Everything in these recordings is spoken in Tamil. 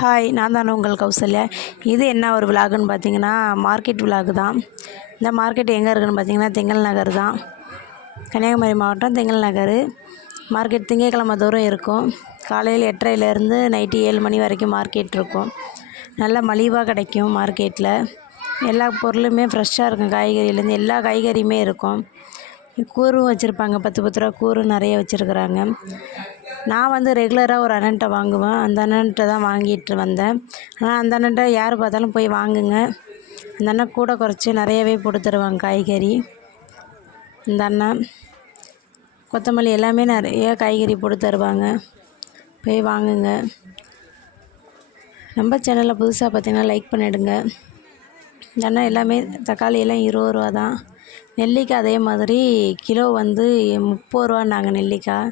ஹாய், நான் தானே உங்கள் கௌசல்யா. இது என்ன ஒரு விலாகுன்னு பார்த்தீங்கன்னா, மார்க்கெட் விலாகு தான். இந்த மார்க்கெட் எங்கே இருக்குதுன்னு பார்த்தீங்கன்னா, திங்கள் நகர் தான். கன்னியாகுமரி மாவட்டம் திங்கள் நகர். மார்க்கெட் திங்கட்கிழமை தோறும் இருக்கும். காலையில் 8:30லேருந்து நைட்டு 7 மணி வரைக்கும் மார்க்கெட் இருக்கும். நல்லா மலிவாக கிடைக்கும் மார்க்கெட்டில். எல்லா பொருளுமே ஃப்ரெஷ்ஷாக இருக்கும். காய்கறியிலேருந்து எல்லா காய்கறியுமே இருக்கும். கூரும் வச்சுருப்பாங்க. 10 ரூபா கூறு நிறைய வச்சுருக்குறாங்க. நான் வந்து ரெகுலராக ஒரு அண்ணன்ட்ட வாங்குவேன். அந்த அண்ணன்ட்ட தான் வாங்கிட்டு வந்தேன். ஆனால் அந்த அண்ணன்ட்ட யார் பார்த்தாலும் போய் வாங்குங்க, அந்த அண்ணன் கூட குறைச்சி நிறையவே போட்டு தருவாங்க காய்கறி. இந்த அண்ணன் கொத்தமல்லி எல்லாமே நிறைய காய்கறி போட்டு தருவாங்க. போய் வாங்குங்க. நம்ம சேனலில் புதுசாக பார்த்தீங்கன்னா லைக் பண்ணிவிடுங்க. இந்த அண்ணன் எல்லாமே தக்காளி எல்லாம் 20 ரூபா தான். நெல்லிக்காய் அதே மாதிரி கிலோ வந்து 30 ரூபான்னாங்க. நெல்லிக்காய்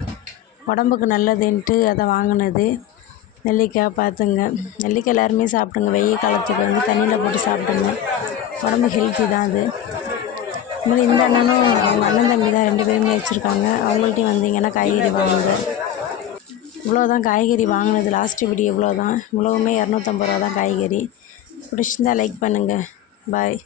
உடம்புக்கு நல்லதுன்ட்டு அதை வாங்கினது. நெல்லிக்காய் பார்த்துங்க. நெல்லிக்காய் எல்லாருமே சாப்பிடுங்க. வெயில் காலத்துக்கு வந்து தண்ணியில் போட்டு சாப்பிடுங்க. உடம்பு ஹெல்த்தி தான் அது. இதுமாதிரி இந்த அண்ணனும் அவங்க அண்ணன் தம்பி தான் 2 பேருமே வச்சுருக்காங்க. அவங்கள்ட்டையும் வந்தீங்கன்னா காய்கறி வாங்குங்க. இவ்வளோதான் காய்கறி வாங்கினது. லாஸ்ட்டு வீடியோ இவ்வளோ தான். இவ்வளோவுமே 250 ரூபா தான் காய்கறி. பிடிச்சிருந்தா லைக் பண்ணுங்கள். பாய்.